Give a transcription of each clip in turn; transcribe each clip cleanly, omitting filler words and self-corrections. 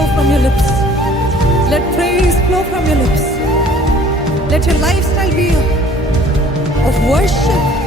flow from your lips. Let praise flow from your lips. Let your lifestyle be of worship.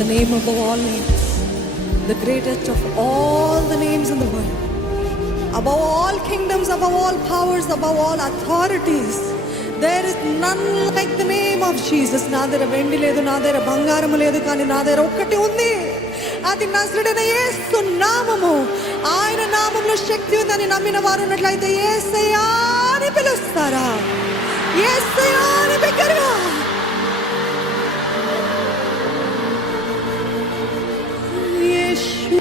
the name above all names, the greatest of all the names in the world, above all kingdoms, above all powers, above all authorities. There is none like the name of Jesus. నా దగ్గర వెండి లేదు, నా దగ్గర బంగారం లేదు, కానీ నా దగ్గర ఒక్కటి ఉంది. అది నజరేయుడైన యేసు నామము. ఆయన నామంలో శక్తి ఉందని నమ్మిన వారు ఉన్నట్లయితే యేసయ్యా అని పిలుస్తారా? యేసయ్యా అని బిగ్గరగా యేసు.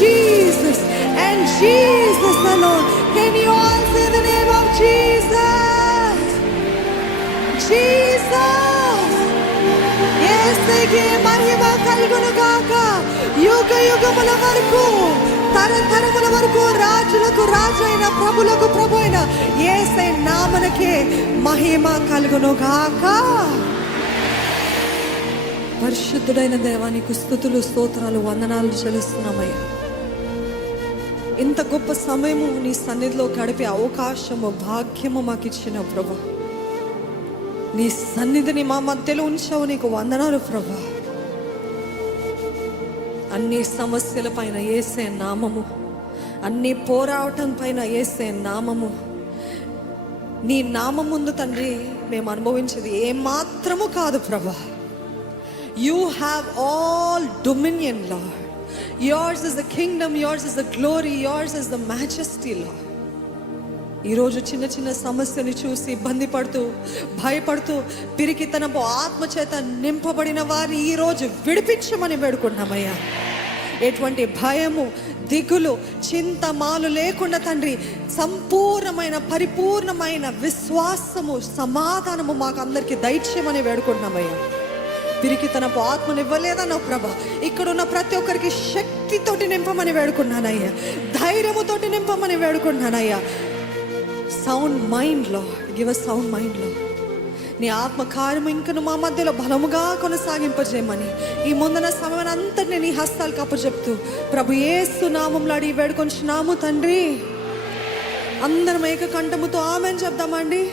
Jesus and Jesus alone. Can you all say the name of Jesus? Jesus. యేసుకే మహిమ కలుగును గాక. యుగ యుగముల వరకు, తరతరముల వరకు రాజులకు రాజు అయిన ప్రభులకు ప్రభు అయిన యేసయ్య నామమునకే మహిమ కలుగును గాక. పరిశుద్ధుడైన దేవానికి స్తుతులు, స్తోత్రాలు, వందనాలు చెల్లిస్తున్నామయ్యా. ఇంత గొప్ప సమయము నీ సన్నిధిలో గడిపే అవకాశము, భాగ్యము మాకు ఇచ్చిన ప్రభా. నీ సన్నిధిని మా మధ్యలో ఉంచావు, నీకు వందనాలు ప్రభా. అన్ని సమస్యల పైన యేసే నామము, అన్ని పోరాటం పైన యేసే నామము. నీ నామం ముందు తండ్రి మేము అనుభవించేది ఏమాత్రము కాదు ప్రభా. You have all dominion, Lord. Yours is the kingdom, yours is the glory, yours is the majesty, Lord. ఈరోజు చిన్న చిన్న సమస్యని చూసి ఇబ్బంది పడుతూ, భయపడుతూ, పిరికితనపు ఆత్మచేత నింపబడిన వారిని ఈరోజు విడిపించమని వేడుకుంటున్నామయ్యా. ఎటువంటి భయము, దిగులు, చింతమాలు లేకుండా తండ్రి సంపూర్ణమైన, పరిపూర్ణమైన విశ్వాసము, సమాధానము మాకు అందరికీ దయచేయమని వేడుకుంటున్నామయ్యా. పిరికితనపు ఆత్మను ఇవ్వలేదన్నావు ప్రభా. ఇక్కడున్న ప్రతి ఒక్కరికి శక్తితోటి నింపమని వేడుకున్నానయ్యా, ధైర్యముతోటి నింపమని వేడుకుంటున్నానయ్యా. సౌండ్ మైండ్లో, గివ్ అస్ సౌండ్ మైండ్లో నీ ఆత్మ కార్యము ఇంకను మా మధ్యలో బలముగా కొనసాగింపజేయమని ఈ ముందున్న సమయం అంతటిని నీ హస్తాలకు అప్పచెప్తూ ప్రభు యేసు నామములో అడిగి వేడుకొంచున్నాము తండ్రి. అందరం ఏక కంఠముతో ఆమేన్ చెప్దామండి.